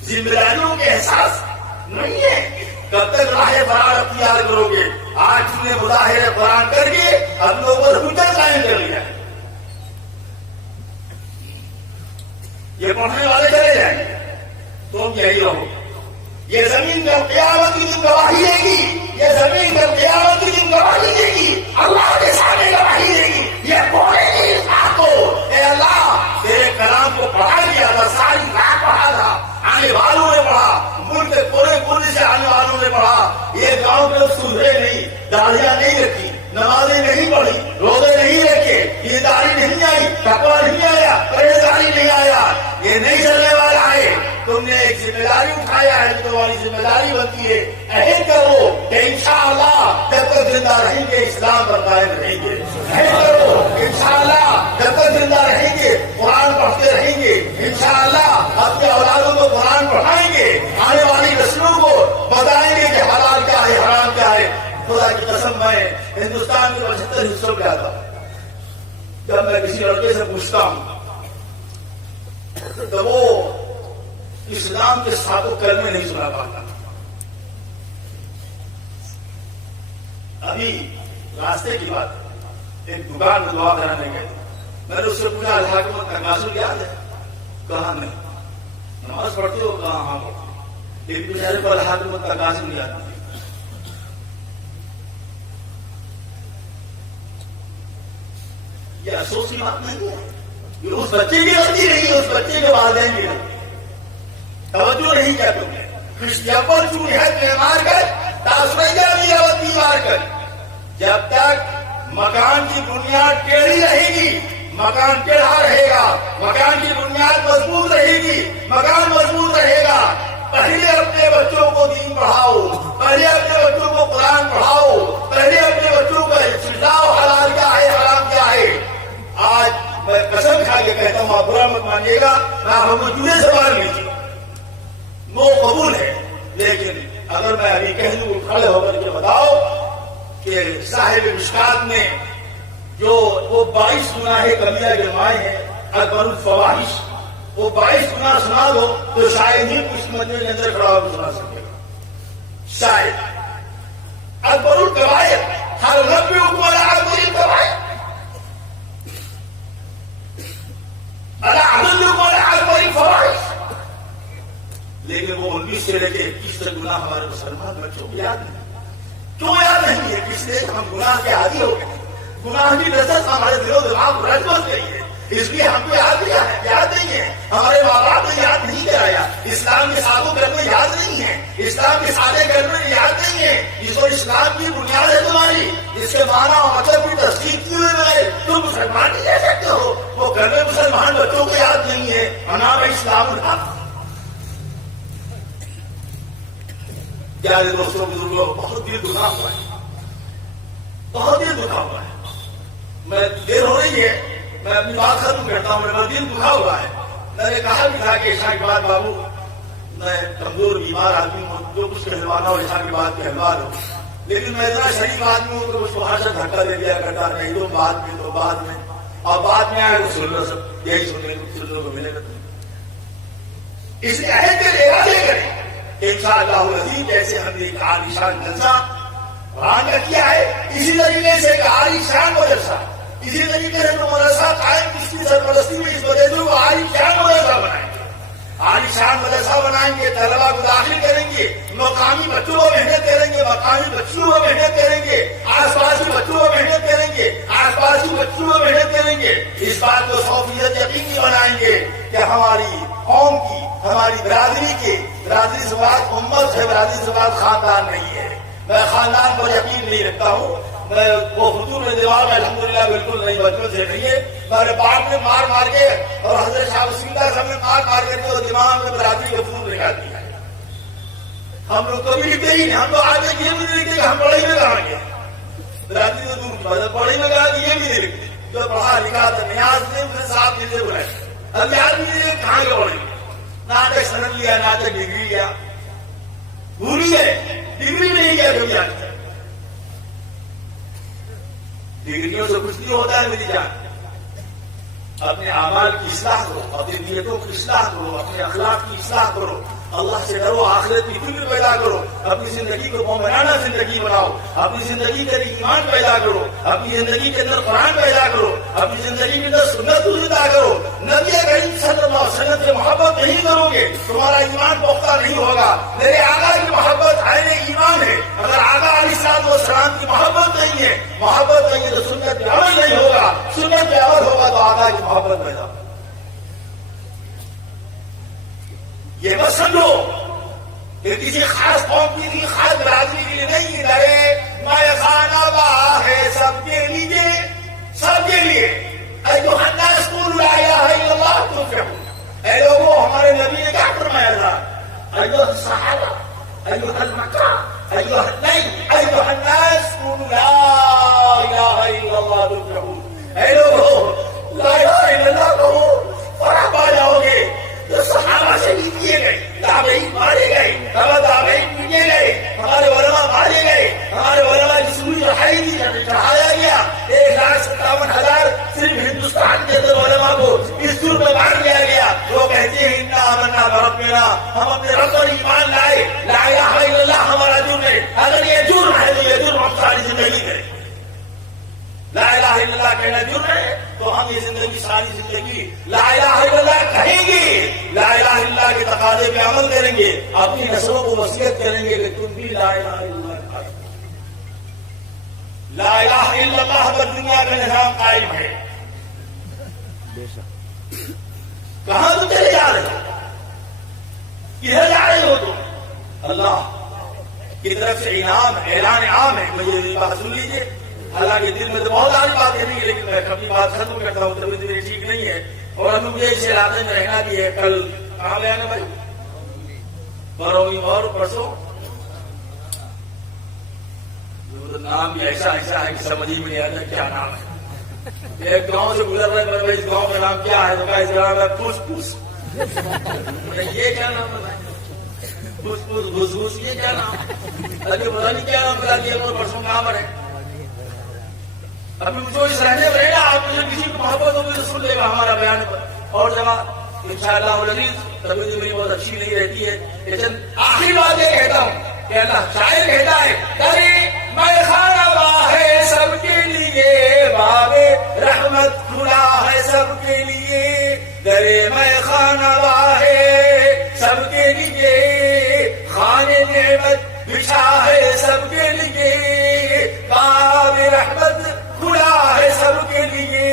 ذمہ داریوں کے احساس نہیں ہے. کب تک راہ فرار اختیار کرو گے؟ آج تم نے مظاہرے قرآن کر کے ہم لوگوں پر حجت قائم کر لیا ہے. یہ پڑھنے والے چلے جائیں گے, تم یہی رہو. یہ زمین جب قیامت کی دن گواہی دے گی, یہ زمین جب قیامت کی دن گواہی دے گی, اللہ کے سامنے گواہی دے گی. یہ بولے گی اس بات کو, اے اللہ تیرے کلام کو پڑھا دیا تھا, ساری رات پڑھا تھا, آنے والوں نے پڑھا, ملک کے پورے پورے سے آنے والوں نے پڑھا. یہ گاؤں کے لوگ سدھرے نہیں, داڑیاں نہیں رکھی, نمازیں نہیں پڑھی, روزے نہیں رکھے, دینداری نہیں آئی, تقویٰ نہیں آیا, پرہیزگاری نہیں آیا. یہ نہیں چلنے والا ہے. تم نے ایک ذمہ داری اٹھایا ہے, تمہاری ذمہ داری بنتی ہے عہد کرو کہ انشاءاللہ جب تک زندہ رہیں گے اسلام پر قائم رہیں گے. عہد کرو انشاءاللہ جب تک زندہ رہیں گے قرآن پڑھتے رہیں گے. انشاءاللہ اپنے اولادوں کو قرآن پڑھائیں گے, آنے والی نسلوں کو بتائیں گے کہ حلال کیا ہے حرام کیا ہے. خدا کی قسم میں ہندوستان کے 75 حصوں پہ آتا ہوں. جب میں کسی لڑکے سے پوچھتا ہوں تو وہ اسلام کے ساتوں کلمے نہیں سنا پاتا. ابھی راستے کی بات, ایک دکان میں دعا کرانے گئے, میں نے اس سے پوچھا الحاکمت تکاثر یاد ہے؟ کہا نہیں. نماز پڑھتے ہو؟ کہا ہاں پڑھتے. ایک بیچارے کو الحاکمت تکاثر یاد نہیں. یہ افسوس کی بات نہیں ہے, یہ اس بچے کی غلطی نہیں ہے, اس بچے کے والدین کی غلطی. توجہ نہیں کیا تم نے؟ کشتیاپر چون ہے مار کر تاثریا بھی اوتی مار کر. جب تک مکان کی بنیاد ٹیڑھی رہے گی مکان ٹیڑھا رہے گا, مکان کی بنیاد مضبوط رہے گی مکان مضبوط رہے گا. پہلے اپنے بچوں کو دین پڑھاؤ, پہلے اپنے بچوں کو قرآن پڑھاؤ, پہلے اپنے بچوں کو سکھاؤ حلال کیا ہے حرام کیا ہے. آج میں قسم کھا کے کہتا ہوں, آپ برا مت مانیے گا, میں ہم کو جڑے سوال لیجیے وہ قبول ہے, لیکن اگر میں ابھی کہہ دوں کھڑے ہو کر کے بتاؤ کہ صاحب مشکات نے جو وہ 22 گناہ کبیرہ گنوائے ہیں اکبر الفواحش, وہ 22 گناہ سنا دو تو شاید ہی کچھ مجمع کے اندر کھڑا ہو کے سنا سکے گا. شاید اکبر القبائر ہر ربی اکبر اکبر القبائر لیکن وہ 19 سے لے کے 21 تک گناہ ہمارے مسلمان بچوں کو یاد نہیں. کیوں یاد نہیں ہے؟ اس لیے ہم گناہ کے عادی ہو گئے. گناہ کی لذت ہمارے دل و دماغ کو رد بس گئی ہے, اس لیے ہم کو یاد نہیں ہے. ہمارے ماں باپ نے یاد نہیں کرایا. اسلام کے ساتوں کلمے یاد نہیں ہے, اسلام کے سارے کلمے یاد نہیں ہے. اس کو اسلام کی بنیاد ہے تمہاری, جس کے معنی اور مطلب کی تصدیق کیے ہوئے تم مسلمان نہیں کہہ سکتے ہو. وہ کلمے مسلمان بچوں کو یاد نہیں ہے. نام ہے اسلام الحق. پیارے دوستوں بزرگوں, بہت دل دکھا ہوا ہے, بہت دل دکھا ہوا ہے. میں دیر ہو رہی ہے, میں اپنی بات ختم کرتا ہوں. میرا دل دکھا ہوا ہے. میں نے کہا بھی تھا کہ عشاء کے بعد بابو میں کمزور بیمار آدمی ہوں, جو کچھ کہلوانا ہو عشاء کے بعد کہلوا دو, لیکن میں اتنا شریف آدمی ہوں کہ مجھ کو ہر سے دھکا دے دیا کرتا, نہیں تو بعد میں اور بعد میں آئے تو سن لو, سب یہی سننے کو ملے گا. اس عہد کے ارادے کریں انشاءاللہ العزیز. جیسے ہم نے ایک عالیشان جلسہ قرآن کا کیا ہے, اسی طریقے سے ایک عالیشان مدرسہ, اسی طریقے سے جو مدرسہ قائم جس کی سرپرستی میں اس مدرسے کو عالیشان مدرسہ بنائیں گے. عالیشان مدرسہ بنائیں گے, طلبا کو داخل کریں گے, مقامی بچوں کو محنت کریں گے, مقامی بچوں کو محنت کریں گے, آس پاس کے بچوں کو محنت کریں گے, آس پاس کے بچوں کو محنت کریں گے. اس بات کو 100% یقینی بنائیں گے کہ ہماری قوم کی, ہماری برادری کے, برادری سے بات امت ہے, برادری سے بات خاندان نہیں ہے. میں خاندان پر یقین نہیں رکھتا ہوں. میں وہ حضور میں دیوار میں الحمدللہ بالکل نہیں, بچوں سے نہیں ہے. میرے باپ نے مار کے اور حضرت شاہ وسیم اللہ صاحب نے مار کر کے دماغ میں برادری کا خون لگا دیا ہے. ہم لوگ تو بھی لکھتے ہی نہیں, ہم تو آج تک یہ بھی نہیں لکھتے کہ ہم پڑھائی میں کہاں گے. برادری تو دور پڑھائی میں کہا کہ یہ بھی نہیں لکھتے. جو پڑھا لکھا تھا نیاز نے مجھے 7 دن سے بلائے, اب یاد نہیں ہے کہاں کے پڑھیں گے. نہ تک سند لیا, نہ تک ڈگری لیا, بھول گئے. ڈگری نہیں کیا کبھی آج تک. ڈگریوں سے کچھ نہیں ہوتا ہے میری جان. اپنے اعمال کی اصلاح کرو, اپنی نیتوں کی اصلاح کرو, اپنے اخلاق کی اصلاح کرو, اللہ سے ڈرو, آخرت کی فکر پیدا کرو, اپنی زندگی کو مومنانہ زندگی بناؤ, اپنی زندگی کے ایمان پیدا کرو, اپنی زندگی کے اندر قرآن پیدا کرو, اپنی زندگی کے اندر سنت زندہ کرو. نبی کریم صلی اللہ علیہ وسلم سے محبت نہیں کرو گے تمہارا ایمان پختہ نہیں ہوگا. میرے آقا کی محبت عین ایمان ہے. اگر آقا علیہ السلام کی محبت نہیں ہے تو سنت پہ عمل نہیں ہوگا, سنت پہ عمل ہوگا تو آقا کی محبت پیدا ہوگا. یہ مت سمجھو کہ کسی خاص قوم کی لیے, خاص برادری کے لیے نہیں. ڈرے میں خانہ باہ ہے سب کے لیے, سب کے لیے. اے لوگوں, ہمارے نبی نے کیا فرمایا تھا؟ صحابہ أيها المكان أيها الليل أيها الناس قولوا لا إله إلا الله تفلحون. اے لوگوں لا الہ الا اللہ کہو فرح پا جاؤ گے. جو صحابہ شہید کیے گئے، تابعین مارے گئے، تبع تابعین پیٹے گئے، ہمارے علماء مارے گئے، ہمارے علماء کی سوئی چڑھایا گیا. 1,57,000 صرف ہندوستان کے اندر علماء کو اس دور میں مار دیا گیا. وہ کہتے ہیں انا آمنا بربنا، ہم اپنے رب پر ایمان لائے. لا الہ الا اللہ ہمارا جرم ہے. اگر یہ جرم ہے تو یہ جرم ہم ساری زندگی کریں. لا الہ الا اللہ کہنا جرم ہے تو ہم یہ زندگی ساری زندگی لا الہ الا اللہ کہیں گے، لا الہ الا اللہ کے تقاضے پہ عمل کریں گے، اپنی نسلوں کو وصیت کریں گے کہ تم بھی لا الہ الا اللہ کہا. لا الہ الا اللہ پر دنیا کا نظام قائم ہے. کہاں تم چلے جا رہے ہو؟ کدھر جا رہے ہو تم؟ اللہ کی طرف سے انعام اعلان عام ہے. مجھے بات سن لیجیے. حالانکہ دل میں تو بہت ساری باتیں نہیں ہے، لیکن میں اپنی بات ختم کرتا ہوں. طبیعت میری ٹھیک نہیں ہے اور ابھی مجھے اس علاقے میں رہنا بھی ہے. کل کہاں لے آنا بھائی؟ بروی اور پرسوں نام بھی ایسا ایسا ہے کہ سمجھ ہی میں نہیں آتا کیا نام ہے. ایک گاؤں سے گزر رہے ہیں، اس گاؤں کا نام کیا ہے؟ تو کہا اس کا نام ہے پوس پوس. یہ کیا نام ہے؟ پوس پوس گھس گھس. یہ کیا نام؟ ابھی پتا نہیں کیا نام بتا دیا. پرسوں کہاں پر ہے؟ ابھی جو اس رہنے میں رہنا آپ مجھے کسی کو محبت ہوگی تو سن لے گا ہمارا بیان اور جگہ انشاءاللہ العزیز. طبیعت میری بہت اچھی نہیں رہتی ہے، لیکن آخری بات یہ کہتا ہوں کہ اللہ شاعر کہتا ہے درے میں خانہ وا ہے سب کے لیے، باب رحمت کھلا ہے سب کے لیے. درے میں خانہ وا ہے سب کے لیے، خانے نعمت بچھا ہے سب کے لیے، باب رحمت کھلا ہے سب کے لیے.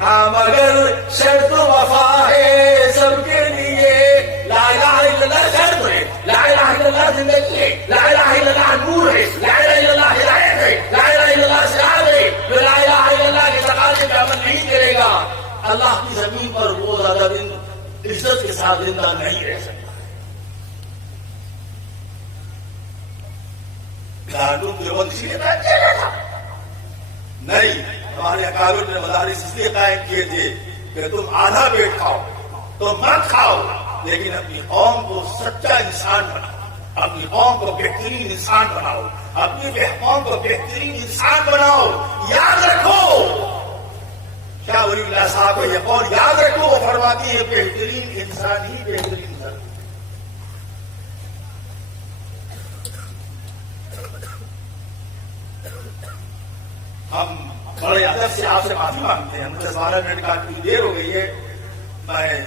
ہاں مگر شرط وفا ہے سب کے لیے. لا الہ الا اللہ شرط ہے، لا الہ الا اللہ زندگی ہے، لا الہ الا اللہ نور ہے، لا الہ الا اللہ ہدایت ہے، لا الہ الا اللہ سراج ہے. جو لا الہ الا اللہ کے تقاضے پہ عمل نہیں کرے گا اللہ کی زمین پر وہ زیادہ دن عزت کے ساتھ زندہ نہیں رہ سکتا. نہیں، ہمارے اکابر نے مدارس اس لیے قائم کیے تھے کہ تم آدھا پیٹ کھاؤ تو مت کھاؤ، لیکن اپنی قوم کو سچا انسان بناؤ، اپنی قوم کو بہترین انسان بناؤ، اپنی قوم کو بہترین انسان بناؤ. یاد رکھو شاہ ولی اللہ صاحب کو یہ قول یاد رکھو، وہ فرماتی ہے بہترین انسان ہی بہترین انسان. ہم بڑے ادب سے آپ سے معافی مانگتے ہیں. 10-12 منٹ کا دیر ہو گئی ہے. میں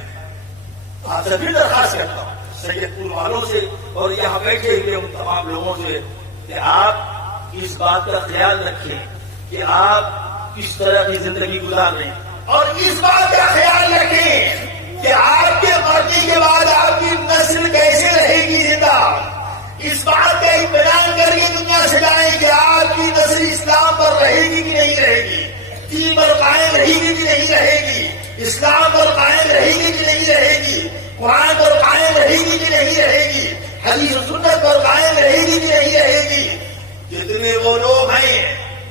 آپ سے بھی درخواست کرتا ہوں سید پور والوں سے اور یہاں بیٹھے ہوئے ان تمام لوگوں سے کہ آپ اس بات کا خیال رکھیں کہ آپ کس طرح کی زندگی گزار رہے ہیں، اور اس بات کا خیال رکھیں کہ آپ کے مرنے کے بعد آپ کی نسل کیسے رہے گی زندہ. اس بات کا اطمینان کر کے دنیا سے جائیں کہ آپ کی نسل اسلام پر رہے گی کہ نہیں رہے گی، دین پر قائم رہے گی کہ نہیں رہے گی، اسلام پر قائم رہے گی کہ نہیں رہے گی، قرآن پر قائم رہے گی کہ نہیں رہے گی، حدیث و سنت پر قائم رہے گی کہ نہیں رہے گی. جتنے وہ لوگ ہیں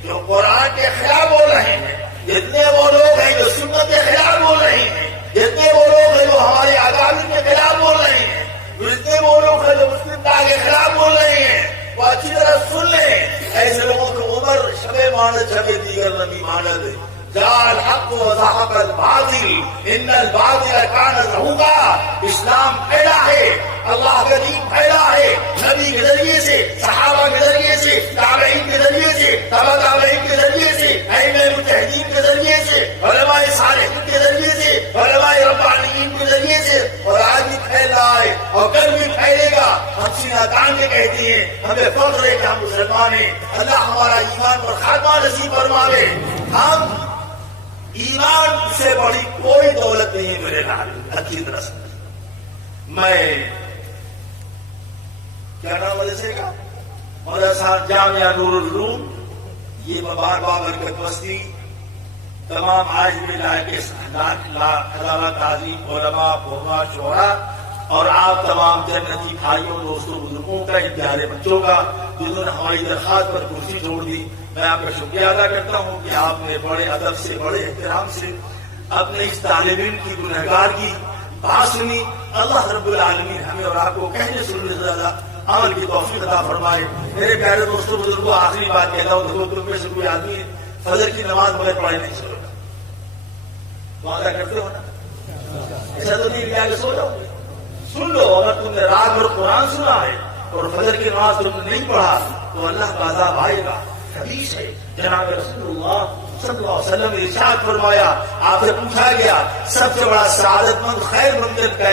جو قرآن کے خلاف بول رہے ہیں، جتنے وہ لوگ ہیں جو سنت کے خلاف بول رہے ہیں، جتنے وہ لوگ ہیں جو ہمارے اکابر کے خلاف بول رہے ہیں، جتنے وہ لوگ ہیں جو مسلم کے خلاف بول رہے ہیں، وہ اچھی طرح سن لیں. ایسے لوگوں کی عمر شب ماند شب دیگر نبی ماند. جاء الحق وزهق الباطل ان الباطل كان زهوقا. اسلام پھیلا ہے، اللہ کا دین پھیلا ہے، نبی کے ذریعے سے، صحابہ کے ذریعے سے، تابعین کے ذریعے سے، تبع تابعین کے ذریعے سے، ائمہ مجتہدین کے ذریعے سے، علماء صالحین کے ذریعے سے، علماء ربانیین کے ذریعے سے، اور آج بھی پھیل رہا ہے اور کل بھی پھیلے گا. ہم سینہ تان کے کہتے ہیں ہمیں فخر ہے کہ ہم مسلمان ہیں. اللہ ہمارا ایمان پر خاتمہ نصیب فرماوے. ہم ایمان سے بڑی کوئی دولت نہیں ہے میرے نال. اچھی طرح سے میں کیا نام مدرسے کا مدرسہ جامعہ نور العلوم، یہ بار برکت بستی تمام آج میں لائق خزانہ تعظیم علماء قربا شعرا اور آپ تمام جنتی بھائیوں دوستوں بزرگوں کا ان پیارے بچوں کا جنہوں نے ہماری درخواست پر کرسی چھوڑ دی، میں آپ کا شکریہ ادا کرتا ہوں کہ آپ نے بڑے ادب سے بڑے احترام سے اپنے اس طالب علم کی گنہگار کی بات سنی۔ اللہ رب العالمین ہمیں اور آپ کو کہنے سننے سے زیادہ عمل کی توفیق عطا فرمائے۔ میرے پیارے دوستوں بزرگوں، آخری بات کہتا ہوں، دیکھو تم میں سے کوئی آدمی فجر کی نماز بغیر پڑھے نہیں سو گا، وعدہ کرتے ہو نا؟ ایسا تو نہیں لیا کہ سو جاؤ گے؟ سن لو، اگر تم نے رات بھر قرآن سنا ہے اور فجر کی نماز تم نے نہیں پڑھا تو اللہ کا عذاب آئے گا۔ حدیث ہے، جناب رسول اللہ صلی اللہ علیہ وسلم نے ارشاد فرمایا، آپ سے پوچھا گیا سب سے بڑا سعادت مند خیر مند کا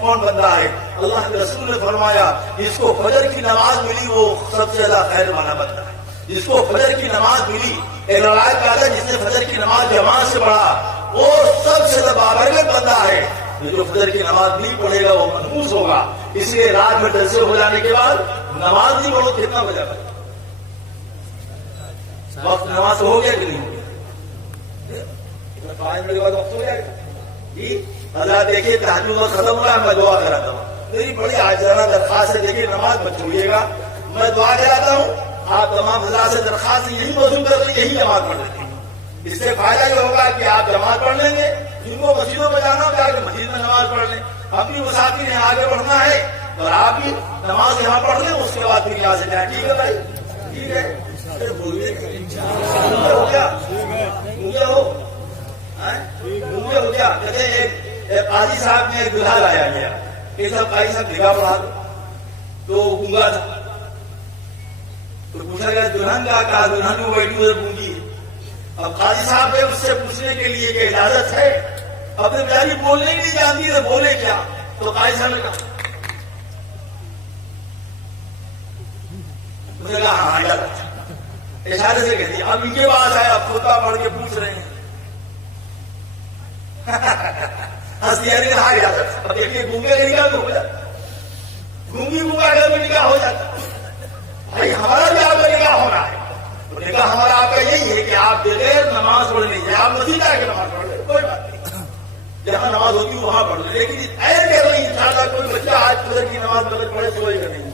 کون بندہ ہے؟ اللہ کے رسول نے فرمایا جس کو فجر کی نماز ملی وہ سب سے زیادہ خیر والا بندہ ہے۔ جس کو فجر کی نماز ملی، ایک روایت کا ہے جس نے فجر کی نماز جماعت سے پڑھا وہ سب سے زیادہ بابرکت بندہ ہے۔ جو فجر کی نماز نہیں پڑھے گا وہ منحوس ہوگا۔ اس لیے رات میں جلسے ہو جانے کے بعد نماز نہیں پڑھو، کتنا بجا ہے وقت نماز ہو گیا کہ نہیں ہو گیا؟ 5 منٹ کے بعد وقت ہو جائے گا جی۔ اللہ دیکھیے تہجد وقت ختم ہوا ہے، میں دعا کراتا ہوں، میری بڑی عاجزانہ درخواست ہے، دیکھیے نماز مت چھوڑیے گا، میں دعا کراتا ہوں، آپ تمام حضرات سے درخواست یہی موجود کر لیں، یہی جماعت پڑھ لیتے ہیں۔ اس سے فائدہ یہ ہوگا کہ آپ جماعت پڑھ لیں گے، جن کو مسجدوں میں جانا ہوگا کہ مسجد میں نماز پڑھ لیں، اپنی مسافر ہیں آگے بڑھنا ہے اور آپ بھی نماز یہاں پڑھ لیں، اس کے بعد پھر یہاں سے جائیں۔ ٹھیک ہے بھائی، ٹھیک ہے، ہو گیا ہو گیا۔ کہتے ہیں ایک قاضی صاحب نے ایک دلہا لایا گیا کہ سب قاضی صاحب نکاح پڑھا دو، تو گونگا تھا، تو پوچھا گیا دلہن کا کہا دلہن کو بیٹھی ادھر گونگی ہے۔ اب قاضی صاحب نے اس سے پوچھنے کے لیے کہ اجازت ہے، اب بیچاری بولنے ہی نہیں جانتی ہے، بولے کیا؟ تو قاضی صاحب نے کہا مجھے کہا ہاں اجازت، اشارے سے کہتی اب ان کے پاس آئے، اب خطبہ پڑھ کے پوچھ رہے ہیں ہنسی کہا اجازت۔ اب دیکھیے گونگے کا نکاح ہو جاتا، گونگی گونگا گھر میں نکاح ہو جاتا۔ بھائی ہمارا بھی آپ کا نکاح ہونا ہے، تو نکاح ہمارا آپ کا یہی ہے کہ آپ بغیر نماز پڑھ لیجیے، آپ مسجد آ کے نماز پڑھ لیں، کوئی بات نہیں، جہاں نماز ہوتی ہے وہاں پڑھ لیں، لیکن ایسے کر لیں انشاءاللہ کوئی بچہ آج فجر کی نماز بغیر پڑھے سوئے گا نہیں،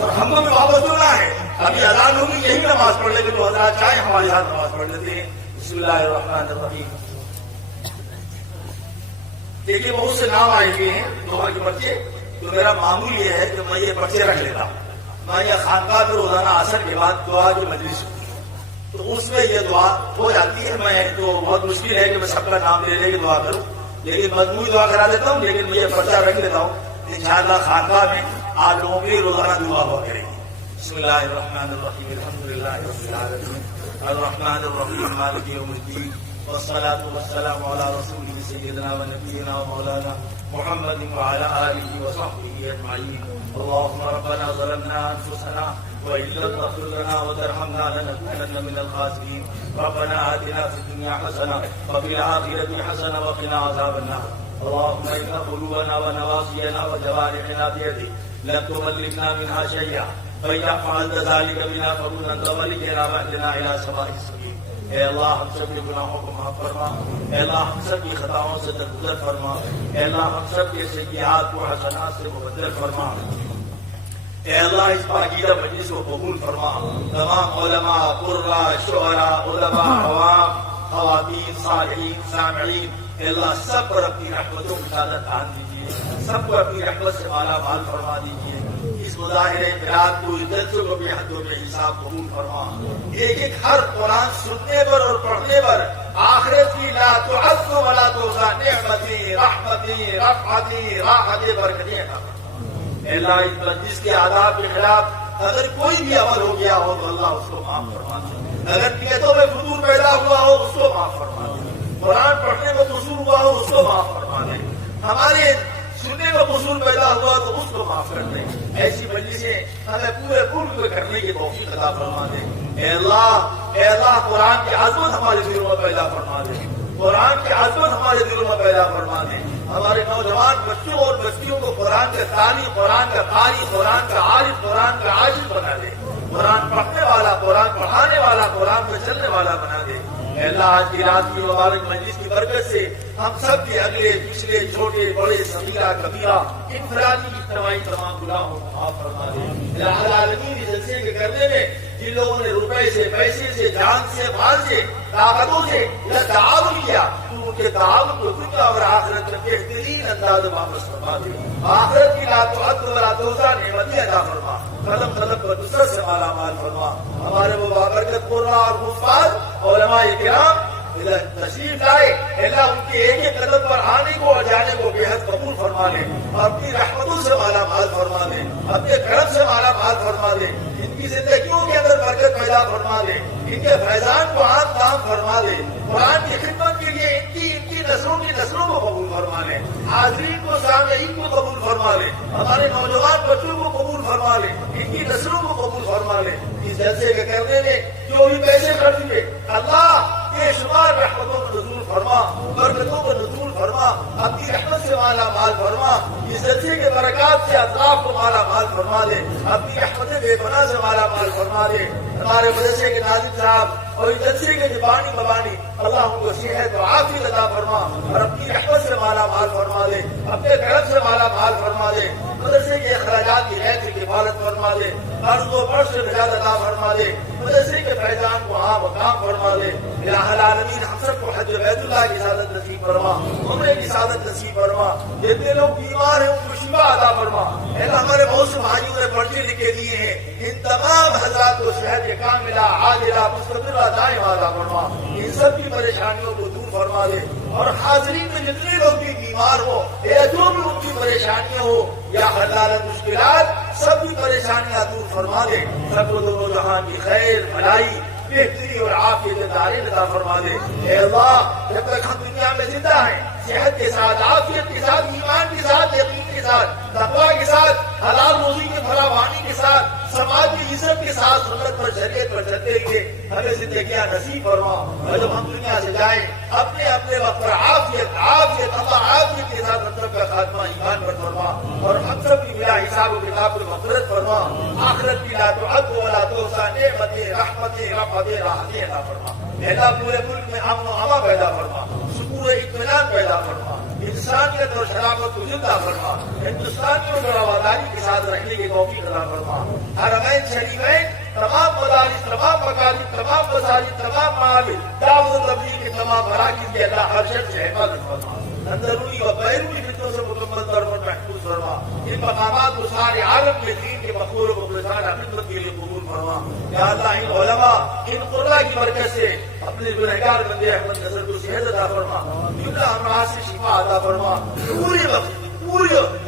اور ہم کو بھی واپس ہونا ہے، ابھی اذان ہوگی یہی نماز پڑھ لیں گے، تو حضرات چاہے ہمارے ہاتھ نماز پڑھ لیتے ہیں۔ بسم اللہ الرحمن الرحیم۔ دیکھیے بہت سے نام آئے ہوئے ہیں دعا کے پرچے، تو میرا معمول یہ ہے کہ میں یہ پرچے رکھ لیتا ہوں، میں یہ خانقاہ میں روزانہ عصر کے بعد دعا کی مجلس ہوتی ہے تو اس میں یہ دعا ہو جاتی ہے۔ میں تو بہت مشکل ہے کہ میں سب کا نام لے لے کے دعا کروں، لیکن مجموعی دعا کرا دیتا ہوں، لیکن میں یہ پرچہ رکھ لیتا ہوں، انشاءاللہ خانقاہ میں آپ لوگوں کے روزانہ دعا ہوا کرے گی۔ بسم اللہ الرحمن الرحیم، الحمدللہ رب العالمین، الرحمن الرحیم، مالک یوم الدین، والصلاة والسلام على رسوله سيدنا ونبينا ومولانا محمد وعلى آله وصحبه أجمعين۔ اللهم ربنا ظلمنا أنفسنا وإن لم تغفر لنا وترحمنا لنكونن من الخاسرين۔ ربنا آتنا في الدنيا حسنة وفي الآخرة حسنة وقنا عذاب النار۔ اللهم إن قلوبنا ونواصينا وجوارحنا بيدك لن تملكنا منها شيئا، فإذا فعلت ذلك بنا فكن أنت ولينا واهدنا إلى سواء السبيل۔ اے اللہ ہم سب کے گناہوں کو معاف فرما، اے اللہ ہم سب کی خطاؤں سے درگزر فرما، اے اللہ ہم سب کے سیئات کو حسنات سے مبدل فرما، اے اللہ اس پاکیزہ مجلس کو قبول فرما۔ تمام علماء، قراء، شعراء، علماء، عوام، خواتین، صالحین، سامعین، اے اللہ سب پر اپنی رحمتوں کی سعادت دان دیجیے، سب کو اپنی رحمت سے مالا مال فرما دیجیے۔ اس مظاہرے رات کو جلسوں کو بے حد و بے حساب قبول فرما۔ ایک ایک ہر قرآن سننے پر اور پڑھنے پر آخرت کی لا تعد ولا تحصى نعمتی، رحمتی، رفعتی، راحتی، برکتی عطا فرما۔ اے اللہ اس مجلس کے آداب کے خلاف اگر کوئی بھی عمل ہو گیا ہو تو اللہ اس کو معاف فرما دے، اگر نیتوں میں فضول پیدا ہوا ہو اس کو معاف فرما دے، قرآن پڑھنے میں قصور ہوا ہو اس کو معاف فرما دے، ہمارے سننے میں قصور پیدا ہوا تو اس کو معاف کر دیں۔ ایسی مجلسیں ہمیں پورے ملک میں کرنے کی توفیق عطا فرما دے۔ اے اللہ قرآن کی عظمت ہمارے دلوں میں پیدا فرما دے، قرآن کی عظمت ہمارے دلوں میں پیدا فرما دے۔ ہمارے نوجوان بچوں اور بچیوں کو قرآن کا قاری، قرآن کا قاری، قرآن کا عارف، قرآن کا عاجز بنا دے، قرآن پڑھنے والا، قرآن پڑھانے والا، قرآن پہ چلنے والا بنا دے۔ اے اللہ آج کی رات کی مبارک مجلس کی برکت سے ہم سب کے اگلے پچھلے چھوٹے بڑے صغیرہ کبیرہ انفرادی اجتماعی تمام گناہوں کو معاف فرما دے. الہ العالمین اس جلسے کے کرنے میں جن لوگوں نے روپے سے، پیسے سے، جان سے، مال سے، طاقتوں سے تعاون کیا، تو ان کے تعاون کو دنیا اور آخرت میں بہترین انداز واپس فرما دے. آخرت کی لا تعد ولا تحصى نعمتیں عطا فرما، قدم قدم پر نصرت سے مالا مال فرما. ہمارے وہ بابرکت قرآن اور حفاظ علماء کرام تشریف لائے، اللہ ان کے ایک ایک قدم پر آنے کو اور جانے کو بے حد قبول فرما لے، اور اپنی رحمتوں سے مالا مال فرما دے، اپنے کرم سے مالا مال فرما دے. ان کی زندگیوں کے اندر برکت پیدا فرما دے، ان کے فیضان کو عام کام فرما دے. قرآن کی خدمت کے لیے ان کی نسلوں کو قبول فرما لے. حاضرین کو، سامعین کو قبول فرما لے. ہمارے نوجوان بچوں کو قبول فرما لے، ان کی نسلوں کو قبول فرما لے. اس جلسے کے کرنے میں جو بھی پیسے خرچ ہوئے، اللہ بے شمار رحمتوں کو نزول فرما، برکتوں کو نزول فرما، اپنی رحمت سے مالا مال فرما. اس جلسے کے برکات سے اطراف کو مالا مال فرما دے، اپنی رحمت بے پناہ سے مالا مال فرما دے. ہمارے مدرسے کے ناظم صاحب اور اس جلسے کے زبانی مبانی، اللہ ان کو صحت و عافیت عطا فرما اور اپنی رحمت سے مالا مال فرما دے، اپنے کرم سے مالا مال فرما دے. مدرسے کے اخراجات کی غیر کی کفالت فرما دے، قرض و برس سے نجات عطا فرما دے. مدرسے کے فیضان کو عام و کام فرما دے. الہ العالمین ہم سب کو حج بیت اللہ کی سعادت نصیب فرما، عمرے کی سعادت نصیب فرما. جتنے لوگ بیمار ہیں ان کو شفا عطا فرما. اللہ ہمارے بہت سے بھائیوں نے پرچے لکھے دیے ہیں، ان تمام حضرات کو صحت کاملہ عاجلہ مستقرہ دائمہ عطا فرما. ان سب کی پریشانیوں کو دور فرما دے. اور حاضرین میں جتنے لوگ بھی بیمار ہو یا جو بھی ان کی پریشانیاں ہو یا حلال مشکلات، سب کی پریشانیاں دور فرما دے. سب کو دونوں جہان کی خیر، بھلائی، بہتری اور عافیت دارین عطا فرما دے. اے اللہ، جب تک ہم دنیا میں زندہ ہیں، صحت کے ساتھ، عافیت کے ساتھ، ایمان کے ساتھ، یقین کے ساتھ، تقوی کے ساتھ، حلال روزی کی فراوانی کے ساتھ، سماج کی عزت کے ساتھ، سنت پر، شریعت پر چلتے ہوئے ہمیں زندگیاں نصیب فرما. اور جب ہم دنیا سے جائیں اپنے اپنے وقت پر عافیت اللہ عافیت کے ساتھ ہم سب کا خاتمہ ایمان پر فرما، اور ہم سب کی بلا حساب و کتاب کو مغفرت فرما. آخرت کی لا تعد ولا تحصى نعمتیں، رحمتیں، رحمتیں، راحتیں عطا فرما. اللہ پورے ملک میں امن و امان پیدا فرما، سکون و اطمینان پیدا فرما، انسانیت اور شرافت کو زندہ فرما. ہندوستانیوں کو رواداری کے ساتھ رہنے کی توفیق عطا فرما. حرمین شریفین، تمام مدارس، تمام مکاتب، تمام مساجد، تمام معابد، دعوت و تبلیغ کے تمام مراکز کی اللہ ہر شخص سے حفاظت فرما. اندرونی و بیرونی فتنوں سے مکمل طور پر محفوظ فرما. ان مقامات کو سارے عالم کے دین کے مقبول و مخلصانہ خدمت کے لیے قبول فرما. یا اللہ، ان علماء، ان قرآ کی برکت سے اپنے گنہگار بندے احمد نظر کو صحت عطا فرما، جملہ امراض سے شفا عطا فرما.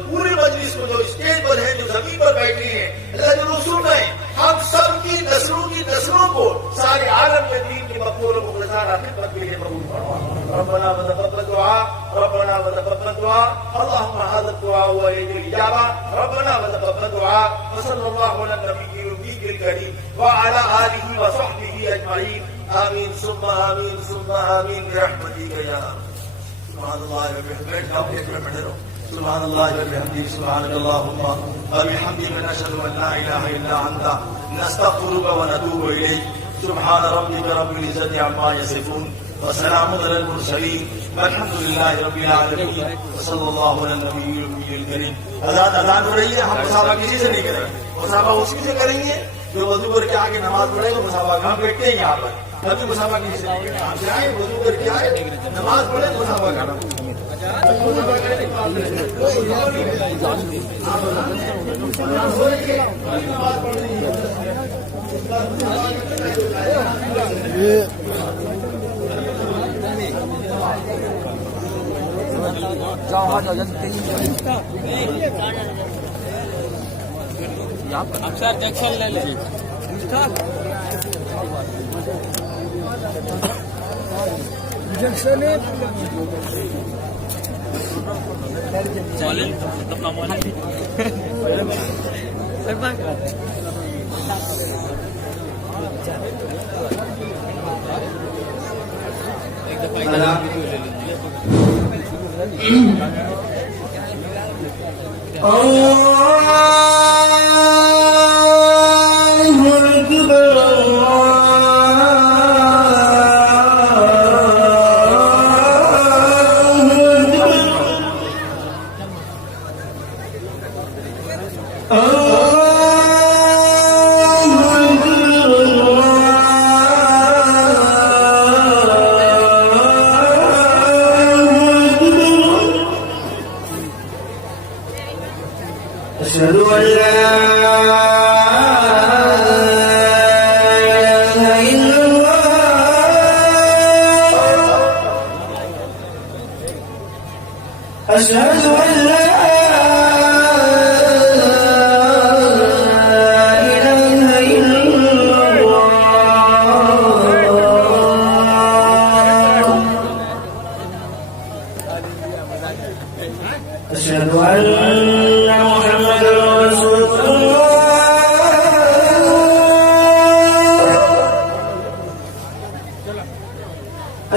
پوری مجلس کو جو اسٹیج پر ہے، جو زمین پر بیٹھے ہیں، اللہ جو لوگ سن رہے ہیں، ہم سب کی نسلوں کو سارے عالم میں دین کی مقبول و مخلصانہ خدمت کے لیے قبول فرما. ربنا وتقبل دعاء، ربنا وتقبل دعاء، اللهم هذا الدعاء وإليك الإجابة. ربنا وتقبل دعاء، وصلى الله على النبي الأمي الكريم وعلى آله وصحبه أجمعين. آمين ثم آمين ثم آمين برحمتك يا سبحان الله وبحمده. سبحان الله وبحمده، سبحانك اللهم وبحمدك، نشهد أن لا إله إلا أنت، نستغفرك ونتوب إليك. سبحان ربك رب العزة عما يصفون، وسلام على المرسلين، والحمد لله رب العالمين، وصلى الله على النبي الأمي الكريم. اذان ہو رہی ہے، ہم مسابقہ کسی سے نہیں کریں گے، مسابقہ اسی سے کریں گے جو وضو کر کے آگے نماز پڑھے گا. مسابقہ ہم بیٹھتے ہیں یہاں پر، کبھی مسابقہ کسی سے نہیں کریں گے. ہم سے آئے، وضو کر کے آئے، نماز پڑھے، مسابقہ کرنا. اکثر جنکشن لے لیں. جنکشن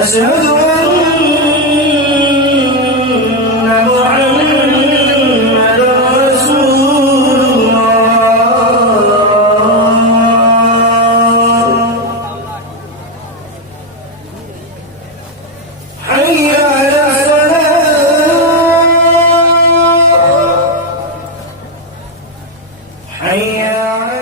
أشهد أن محمدا رسول الله حي على الصلاة حي على